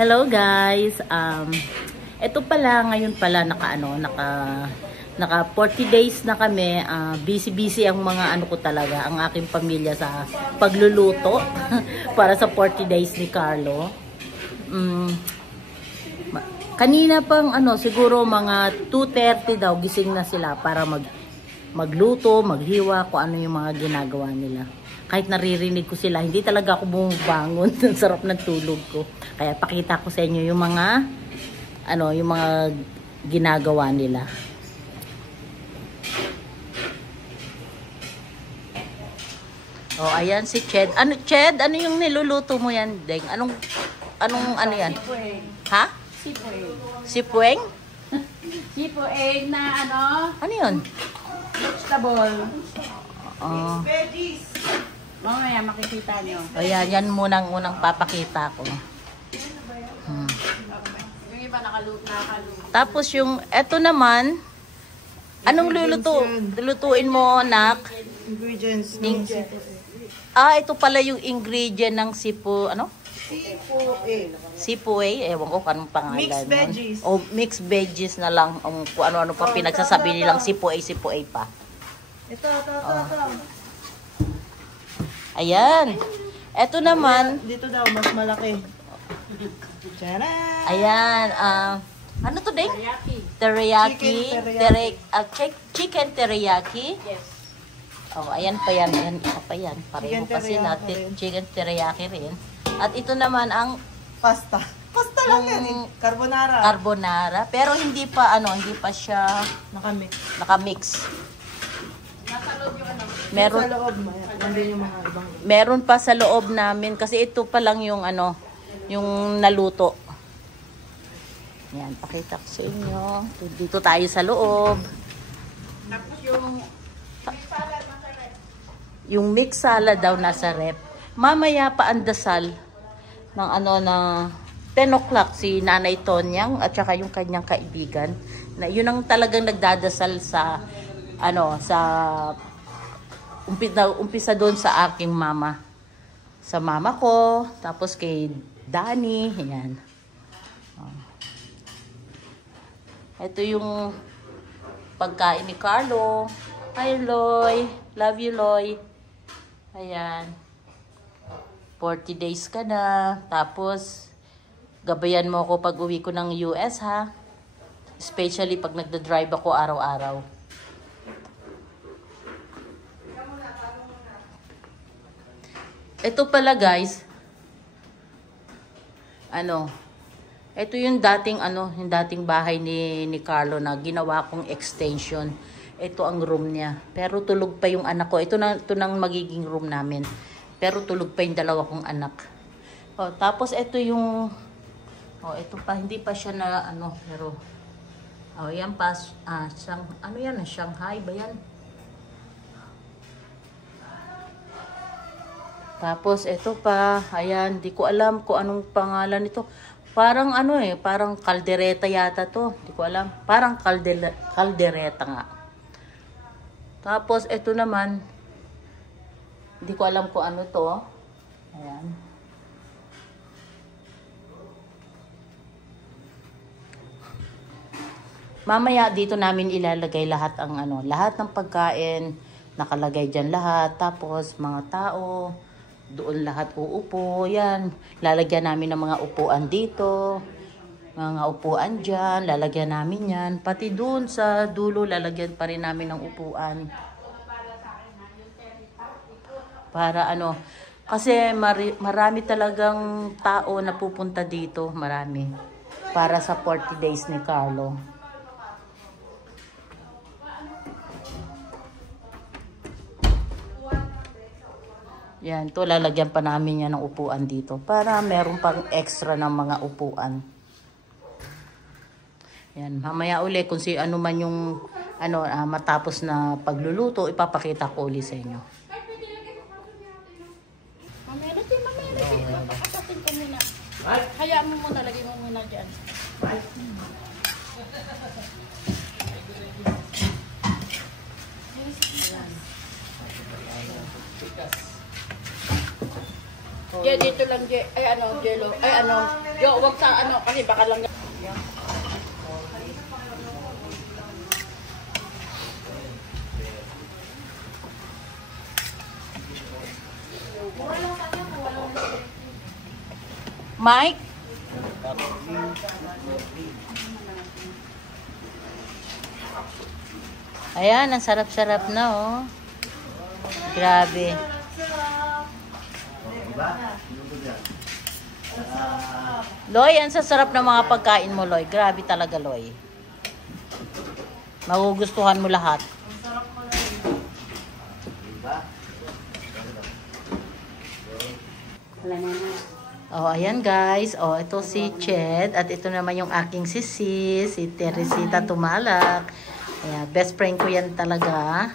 Hello guys. Ito pala ngayon pala naka 40 days na kami. Busy ang mga ko talaga, ang aking pamilya sa pagluluto para sa 40 days ni Carlo. Kanina pang siguro mga 2:30 daw gising na sila para magluto, maghiwa, kung ano yung mga ginagawa nila. Kahit naririnig ko sila, hindi talaga ako bumabangon. Ang sarap ng tulog ko. Kaya pakita ko sa inyo yung mga yung mga ginagawa nila. Oh, ayan si Ched. Ched, ano yung niluluto mo yan, Deng? Anong ano yan? Sipueng. Ha? Sipueng. Sipueng? Sipueng na Ano yun? vegetable. Oh. Mamaya makikita nyo. Ayan, yan unang papakita ko. Yung iba nakaluto. Tapos yung, eto naman, anong lulutuin mo, nak? Ingredients. Ito pala yung ingredient ng sipueng. Sipueng. Ewan ko anong pangalan. Mixed veggies. O mixed veggies na lang. Kung ano-ano pa pinagsasabi nilang sipueng pa. Ito. Ayan. Eto naman. Dito daw, mas malaki. Tara! Ayan. Ano to, Deng? Teriyaki. Chicken teriyaki. Yes. Oh, ayan pa yan. Ayan, isa pa yan. Pareho kasi natin. Chicken teriyaki rin. At ito naman ang Pasta. Pasta lang yan. Carbonara. carbonara. Pero hindi pa siya Nakamix. Nasa loob yung meron, Sa loob, nandun yung mga ibang. meron pa sa loob namin. Kasi ito pa lang yung yung naluto. Yan, pakita ko sa inyo. Dito tayo sa loob. Tapos yung Mixed salad daw nasa rep. Mamaya pa ang dasal ng na 10 o'clock si Nanay Tonyang at saka yung kanyang kaibigan. Na yun ang talagang nagdadasal sa umpisa doon sa aking mama. Sa mama ko, tapos kay Danny, ayan. Ito yung pagkain ni Carlo. Hi, Loy. Love you, Loy. Ayan. 40 days ka na. Tapos, gabayan mo ako pag uwi ko ng US, ha? Especially pag nagda-drive ako araw-araw. Ito pala, guys. Ito yung dating bahay ni Carlo na ginawa kong extension. Ito ang room niya. Pero tulog pa yung anak ko. Ito nang magiging room namin. Pero tulog pa yung dalawa kong anak. Oh, tapos ito yung ito pa, hindi pa siya na pero yan pa Shanghai ba yan? Tapos ito pa, ayan, di ko alam kung anong pangalan nito. Parang parang kaldereta yata to. Di ko alam. Parang kaldereta nga. Tapos ito naman, di ko alam kung ano to. Ayan. Mamaya dito namin ilalagay lahat lahat ng pagkain, nakalagay diyan lahat. Tapos mga tao, doon lahat uupo. Yan, lalagyan namin ng mga upuan dito. Mga upuan dyan, lalagyan namin yan. Pati doon sa dulo, lalagyan pa rin namin ng upuan. Para kasi marami talagang tao na pupunta dito. Marami. Para sa 40 days ni Carlo. Yan, to lalagyan pa namin yan ng upuan dito. Para meron pang extra ng mga upuan. Yan, mamaya uli kung ano man yung matapos na pagluluto, ipapakita ko uli sa inyo. mamaya papakasatin ko muna. Hayaan mo muna, lagay mo muna dyan. Dito lang, jello. Yo, wag sa ano, kasi baka lang... Mike? Ayan, ang sarap-sarap na, oh. Grabe. Loy, ang sasarap ng mga pagkain mo, Loy. Grabe talaga, Loy. Magugustuhan mo lahat. Oh, ayan guys. Oh, ito si Ched. At ito naman yung aking si Teresita Tumalak. Ayan, best friend ko yan talaga.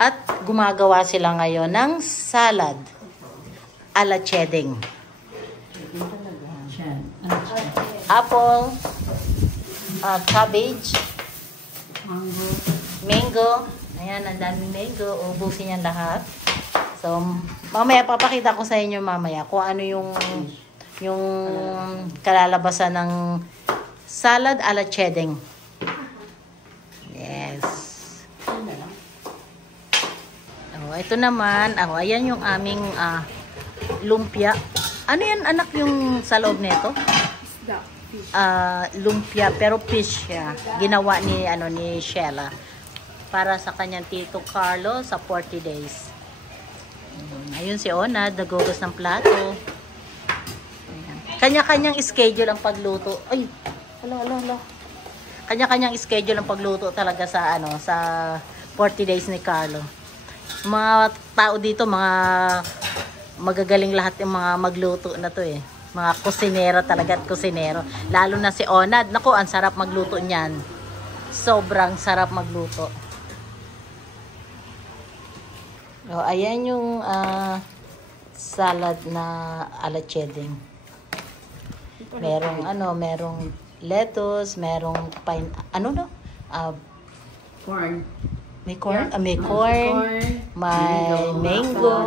At gumagawa sila ngayon ng salad ala chedeng. Apple, cabbage, mango. Ayan, ang daming mango. Ubusin yan lahat. So, mamaya papakita ko sa inyo mamaya kung ano yung kalalabasan ng salad ala chedeng. Yes. Oh, ito naman, ayan yung aming lumpia. Ano yan anak yung sa loob nito? Lumpia pero fish siya. Ginawa ni Sheila para sa kanyang tito Carlo sa 40 days. Ayun si Onad, nagugas ng plato. Kanya-kanyang schedule ang pagluto. Ay, hala. Kanya-kanyang schedule ang pagluto talaga sa sa 40 days ni Carlo. Mga tao dito, mga magagaling lahat yung mga magluto na to eh. Mga kusinera talaga at kusinero. Lalo na si Onad. Naku, ang sarap magluto niyan. Sobrang sarap magluto. Oh, ayan yung salad na ala chedeng. Merong lettuce, merong corn. May corn? May corn, may mango,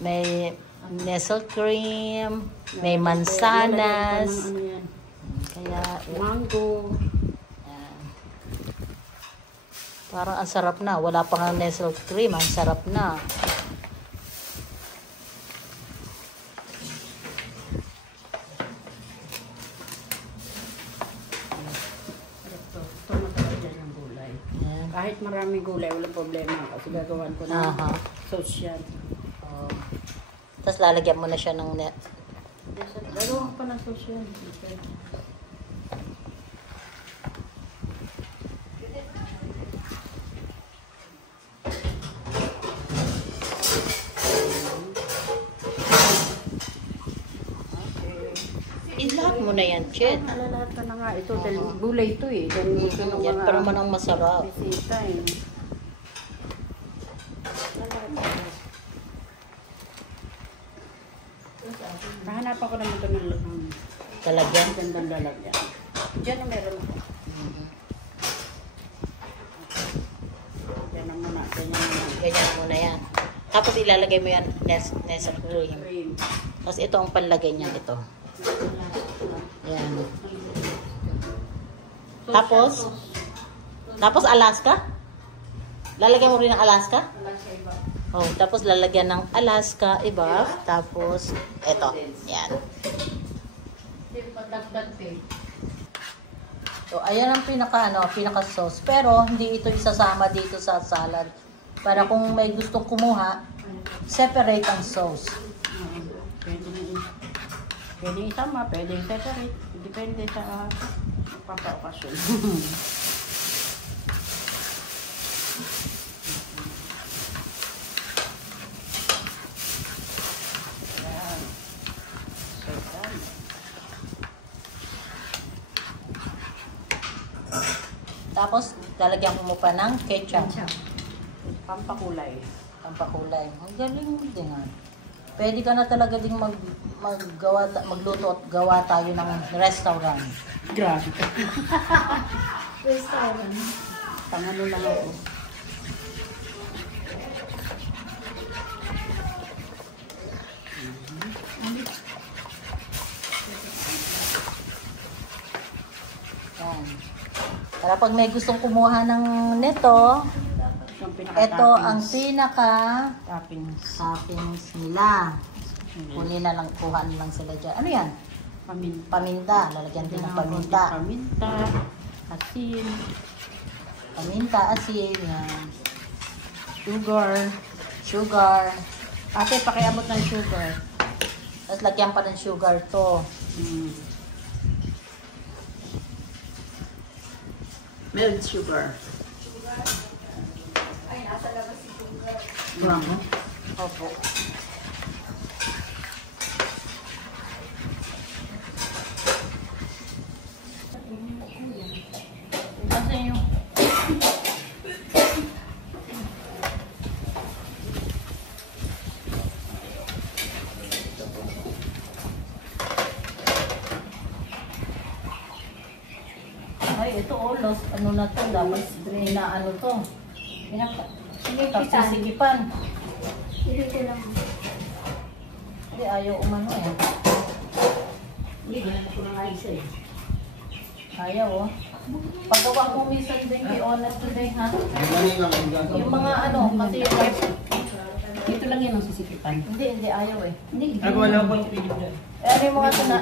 may nestle cream, may mansanas. Kaya Mango. parang ang sarap na. Wala pa nga nestle cream. Ang sarap na. Ito na talaga yung gulay. Ayan. Kahit maraming gulay, walang problema. Kasi gagawan ko na sauce yan. Oh. Tapos lalagyan mo na siya ng net. Gagawan ko pa ng sauce yan. Ilahat mo na yan, Chet. Lahat ka na nga. Ito, dahil gulay ito eh. Dahil ito ng Yan mga para man ang masarap. bisita eh. Nahanapan ko naman ito ng Talagyan. gandang lalagyan. Diyan na meron ako. Diyan na muna. Ganyan mo na yan. Tapos ilalagay mo yan nestle cream. Cream. Tapos ito ang panlagay niya ito. Yan. Tapos Alaska? Lalagyan mo rin ng Alaska? Oh, tapos lalagyan ng Alaska iba. Tapos ito. Yan. So, ayan ang pinaka sauce. Pero hindi ito isasama dito sa salad. Para kung may gustong kumuha, separate ang sauce. Pwede isama, pwede separate. Depende sa papa-okasyon. Tapos, lalagyan mo pa ng ketchup. Pampakulay. Pampakulay. Ang galing din nga. Pwede ka na talaga ding magluto at gawa tayo ng restaurant. Grabe. Restaurant. Pangano lang ako. Para pag may gustong kumuha ng neto, Yung ito ang pinaka toppings. toppings nila. Kunin na lang, kuhaan lang sila dyan. Ano yan? Paminta. Paminta. Lalagyan din ng paminta. Paminta. Asin. Paminta, asin. Yan. Sugar. Sugar. Ate, pakiabot ng sugar. Tapos lagyan pa ng sugar to. Melted sugar. Wow. Opo. Kasi yung ay, ito los, ano na to, dapat inaano to. Tapsisigipan. Hindi, ayaw umano eh. Hindi, ganun ko ng ayos eh. Ayaw oh. Paggawa ko minsan din kay honest today ha. Yung mga ano, kasi Ito lang yun ang sisikipan. hindi, ayaw eh. Hindi, Wala pang pinig dyan. Eh, ano yung mga ito na,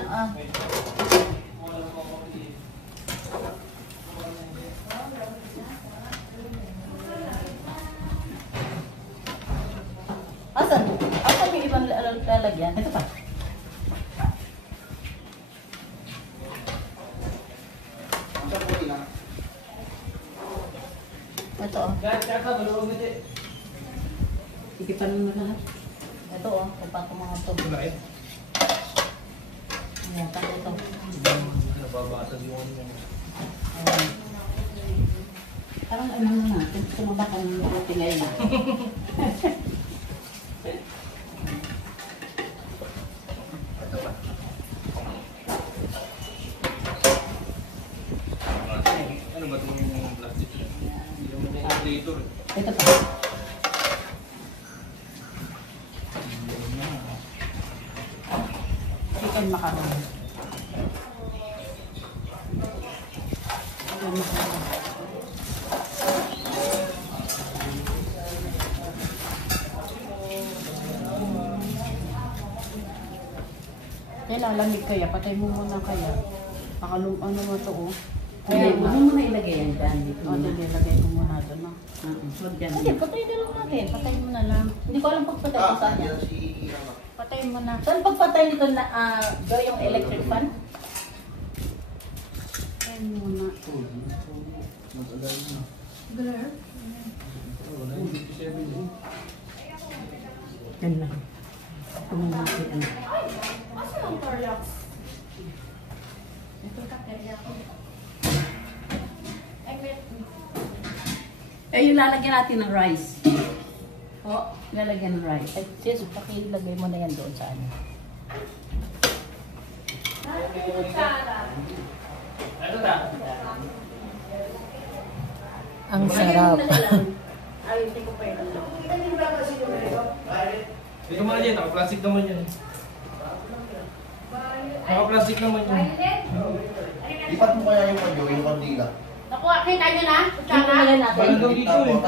Asan? Asan yung ibang lalagyan? Ito pa. Ito oh. Sikipan mo na lahat. Ito oh. Ito ko mga ito. Ayan, tanto ito. Nababasag yung ano. Ayan. Parang ano na natin. Sumabak ang roti ngayon. Ano ba itong plastic? Yung inflator. Ito pa. Chicken macaron. Chicken macaron. Lamig kaya, patay mo muna kaya. Pakalum, ano mo ito oh. Kaya, Kaya, huwag mo na ilagay yan dyan. Dito o, na. sige, lagay mo muna ito, no? Huwag dyan. Hindi, patay na lang natin. Patay mo na lang. Hindi ko alam pagpatay ko saan yan. Patay mo na. Saan pagpatay nito na, do yung electric fan? Patay muna. Yan lang. Tumulong ano. Eh, yung lalagyan natin ng rice. Oh, lalagyan ng rice. Ay, sis, pakilagay mo na yan doon sa ano. Ano na? Ang sarap. Ayun, hindi ko pa yun. Hindi ko mga yan, naka-plastic naman yan. Naka-plastic naman yan. Lipat mo kaya yung kandyo, yung kandila. Nakuha, kita nyo na? Dito na yan natin. Balagang dito eh.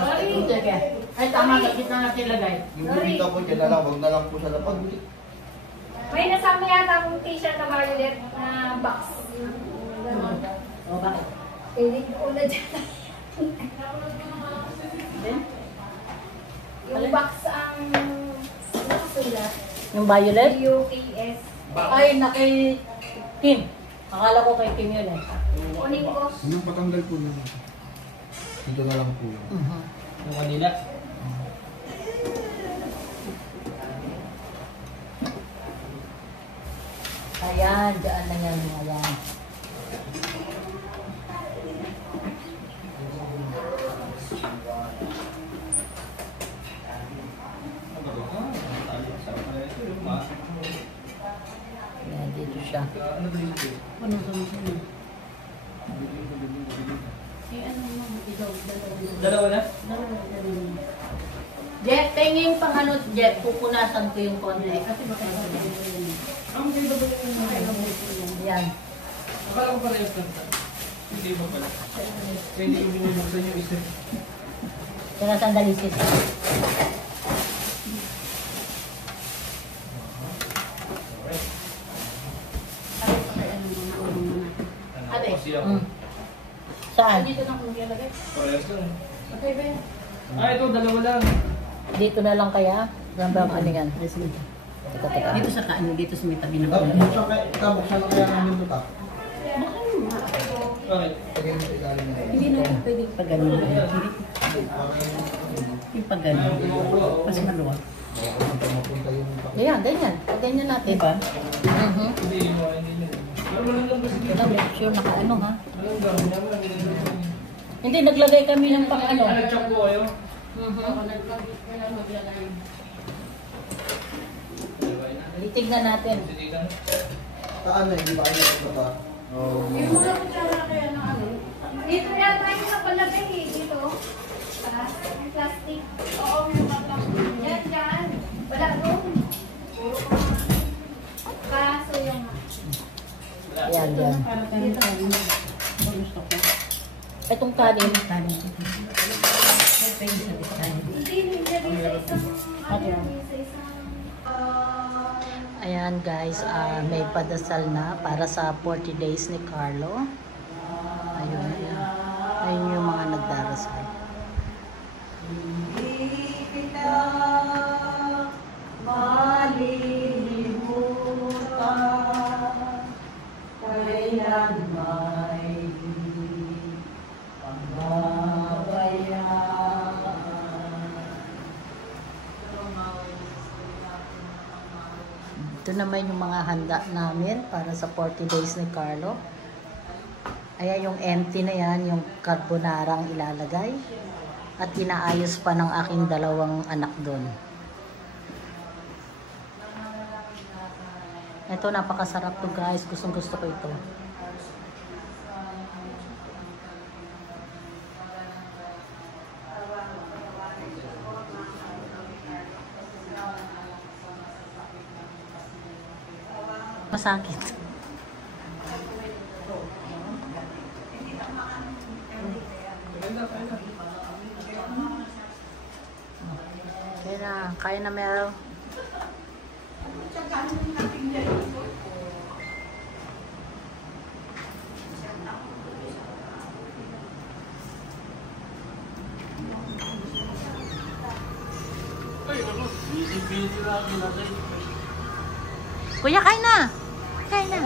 Sige. Ay, tama. Kita natin lagay. Yung bumita po dyan na lang, huwag na lang po sa lapag. May nasama yata akong t-shirt na violet na box. O, bakit? Hindi ko na dyan. Yung box ang nakasulat. Yung violet? UKS. Ay, kay Kim. Akala ko kay Kim yun eh. Kunin ko. Yung patanggal po yun. Dito na lang po yun. Yung kanila. Ayan, dyan na yan. Ayan. Ayan, dito siya. Ano ba dito? Ano sa mga Eh, ano mo? Ikaw, Dalawa na? Jet, tingin pang ano, Jet, pupunasan ko yung konti. Kasi baka Ang ganda ba yung Ayan. Akala ko parehas lang. Hindi ba pala? Kasi hindi ko binubuksan yung isa. Teka, sandali sis. Ate. Kasi ako. Saan? Dito na kung ilalagay. Parehas lang. Okay ba yan? Ito, dalawa lang. Dito na lang kaya? Rambam, ano yan? Teka. Dito sa kaano, dito sa may tabi ng Tapos ulo. buksan na kaya namin ito ta. Bakit? Pagyan mo sa ilalim na. Hindi natin pwede pag ganun. Yung pag ganun. Mas maluwag. Mapunta yung Ganyan, ganyan. Ganyan natin. Diba? Hindi mo, hindi mo. Pero malang kasi dito. Ito, make sure nakaano ha. Malang gawin naman. Hindi, naglagay kami ng pang ano. Nag-chop po kayo? Titignan natin. Si Tita. Saan na, hindi ba kayo nagpapa? Yung mga kutsara kaya na ano. Dito yata yung napalagay eh. Dito. Yung plastic. Oo, yung mga Yan, dyan. Wala doon. Kaso yung... Yan, yan. Para tayo kanin. Gusto ko. Itong kanin. Kanin. Pwede sa design. Hindi, hindi sa isang... Ano yan, sa isang... Ayan guys, may padasal na para sa 40 days ni Carlo. Ayun, ayun. Ayun yung mga nagdarasal. Ito naman yung mga handa namin para sa 40 days ni Carlo. Ayan yung empty na yan, yung carbonara ang ilalagay. At inaayos pa ng aking dalawang anak doon. Ito, napakasarap to guys. Gustong gusto ko ito. Masakit. Kaya na Mel. Kuya, kain na. Kain na.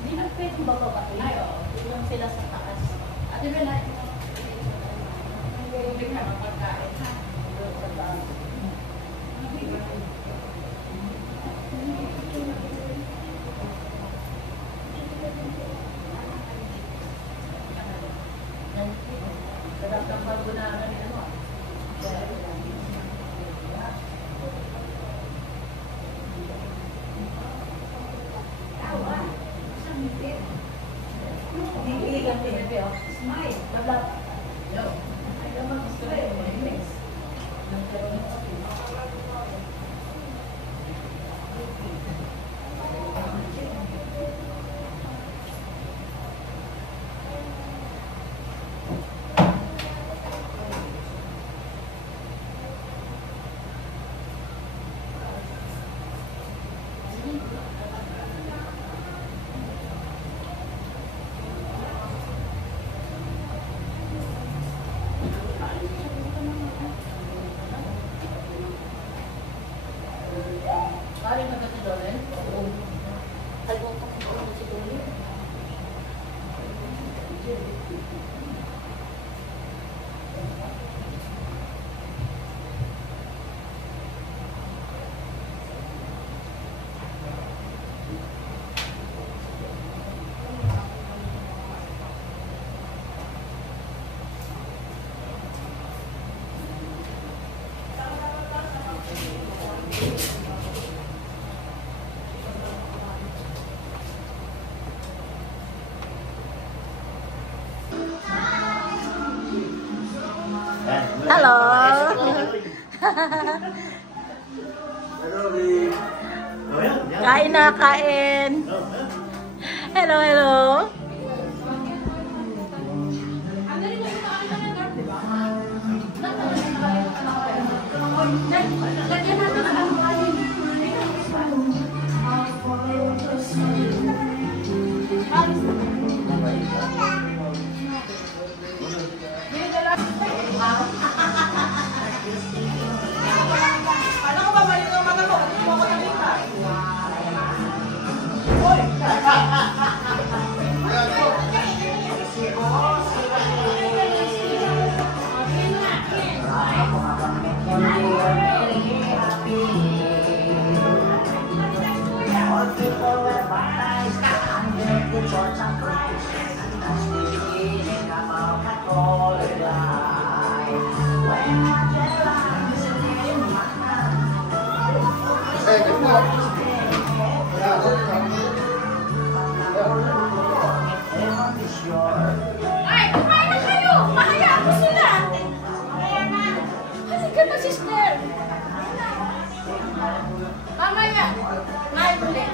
Hindi na pwede bababa. Ay, oo. Hindi lang sila sa taas. At di ba lahat yung tubig na magpagkain, ha? Sa taas. Sarap ng carbonara ni ano. Hello. Kain na, kain. Hello, hello. Ay, kumain na kayo! Mahayaan mo sila! Mamaya na! Kasi ka na, sister! Mamaya! Ngayon ulit!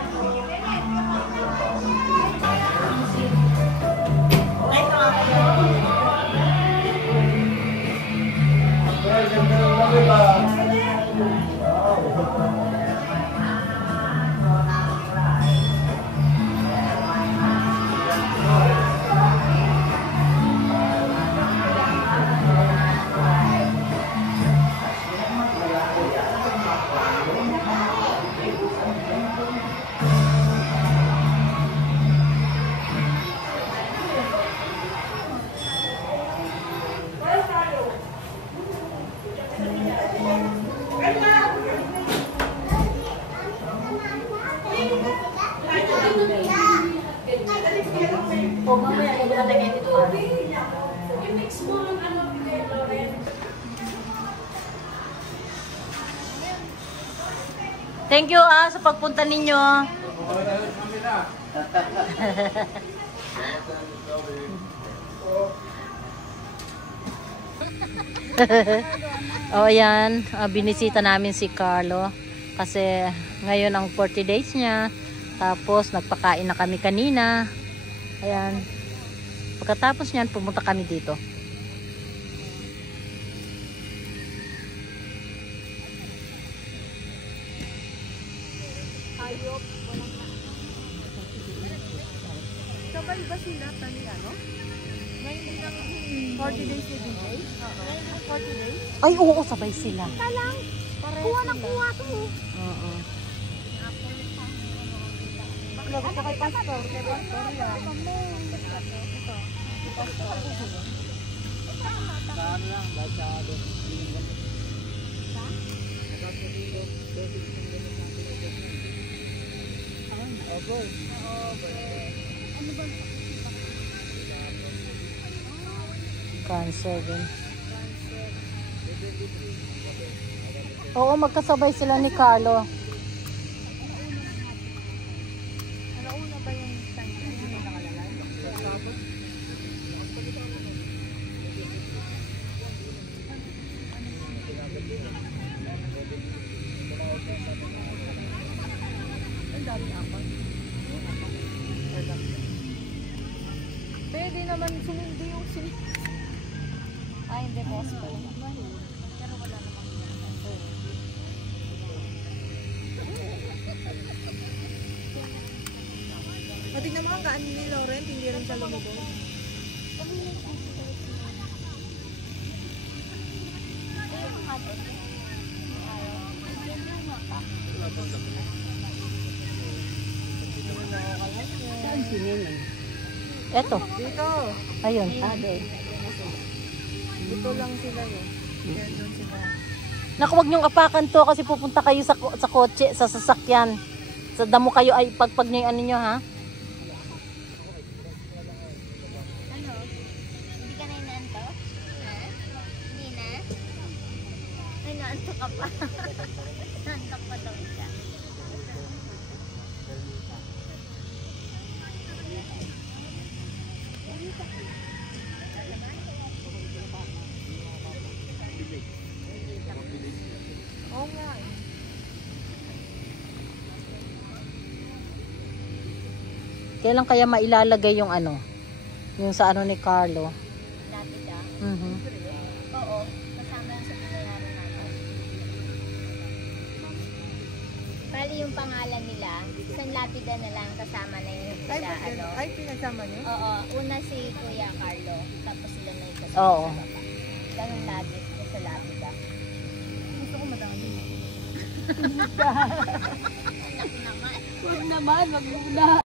O mamaya, ilalagay dito. I-mix mo ang ano, Loren. Thank you sa pagpunta ninyo. O ayan, binisita namin si Carlo kasi ngayon ang 40 days niya. Tapos nagpakain na kami kanina. Ayan. Pagkatapos niyan, pumunta kami dito. Sabay ba sila tani ano? Ngayon din ang 40 days ni DJ? Ngayon ang 40 days? Ay, oo, sabay sila. Talang, kuha na kuha to. Oo. Lagot ka kay Pastor, kay Pastor yan. Cancer din. Oo, magkasabay sila ni Carlo. Alauna ba yung time? Hindi nakalalay? Pwede naman sumindi yung ay, hindi po. Pero wala naman. Pati naman ang kaan ni Laurent, hindi rin siya lumubog. Saan si Neneng? Eto. Dito. Ayun. Dito lang sila eh. Kaya doon sila. Naku, wag niyong apakan to kasi pupunta kayo sa kotse, sa sasakyan. Sa damo kayo ay pagpag niyo yung ano nyo, ha? Ano? Hindi ka na inaantok? Ha? Hindi na? Ay, naantok ka pa. Naantok pa daw siya. Kailan kaya mailalagay yung ano? Yung sa ano ni Carlo? Lapida. Mhm. Oo, kasama yan sa binayaran natin. Bali yung pangalan nila, isang lapida na lang kasama na yung sila, ano. Ay, pinasama niyo? Oo, una si Kuya Carlo, tapos sila na yung kasama Oo. sa baba. Ganun lagi sa lapida. Gusto ko madami. Anak naman. Huwag naman, wag mo na.